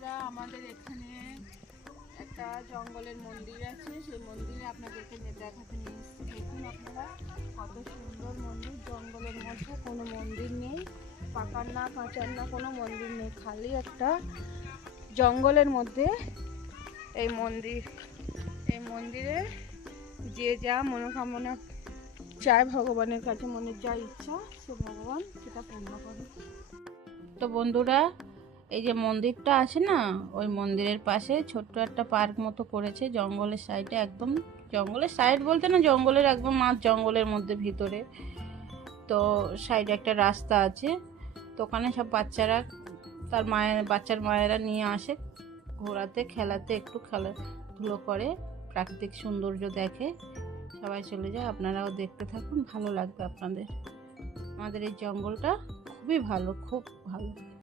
বন্ধুরা, আমাদের এখানে একটা জঙ্গলের মন্দির আছে। সেই মন্দিরে আপনাদেরকে দেখাতে নিয়ে এসেছি। দেখুন আপনারা, কত সুন্দর মন্দির। জঙ্গলের মধ্যে কোনো মন্দির নেই, পাকার না কাঁচার না কোনো মন্দির নেই, খালি একটা জঙ্গলের মধ্যে এই মন্দির। এই মন্দিরে যে যা মনোকামনা চায় ভগবানের কাছে, মনের যা ইচ্ছা সে ভগবান সেটা পূর্ণ করে। তো বন্ধুরা, এই যে মন্দিরটা আছে না, ওই মন্দিরের পাশে ছোট্ট একটা পার্ক মতো করেছে জঙ্গলের সাইডে। একদম জঙ্গলের সাইড বলতে না, জঙ্গলের একদম মাঝ জঙ্গলের মধ্যে ভিতরে। তো সাইডে একটা রাস্তা আছে। তো ওখানে সব বাচ্চারা তার বাচ্চার মায়েরা নিয়ে আসে ঘোরাতে, খেলাতে, একটু খেলাধুলো করে, প্রাকৃতিক সৌন্দর্য দেখে, সবাই চলে যায়। আপনারাও দেখতে থাকুন, ভালো লাগবে আপনাদের। আমাদের এই জঙ্গলটা খুবই ভালো, খুব ভালো।